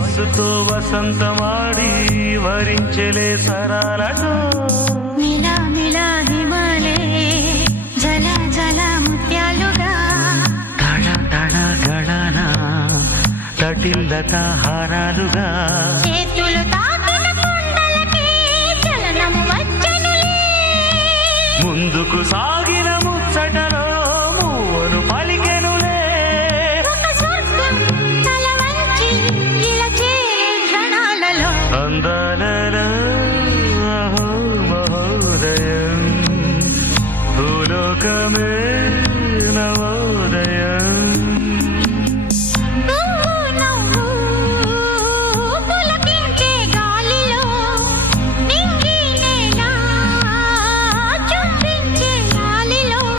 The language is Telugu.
వయస్సుతో వసంతమాడి వరించలే సరాలతో మిలా మిలా హిమాలే జల జల ముత్యాలుగా తళ తళ గళన తటిల్లత హారాలుగా చేతులు తాకిన కొండలకే చలనం వచ్చనులే ముందుకు సాగిన ముచ్చటలో మూవను పలికెనులే ఒక స్వర్గం తల వంచి ఇలా చేరే క్షణాలలో అందాలలో అహో మహోదయం భూలోకమే నవోదయం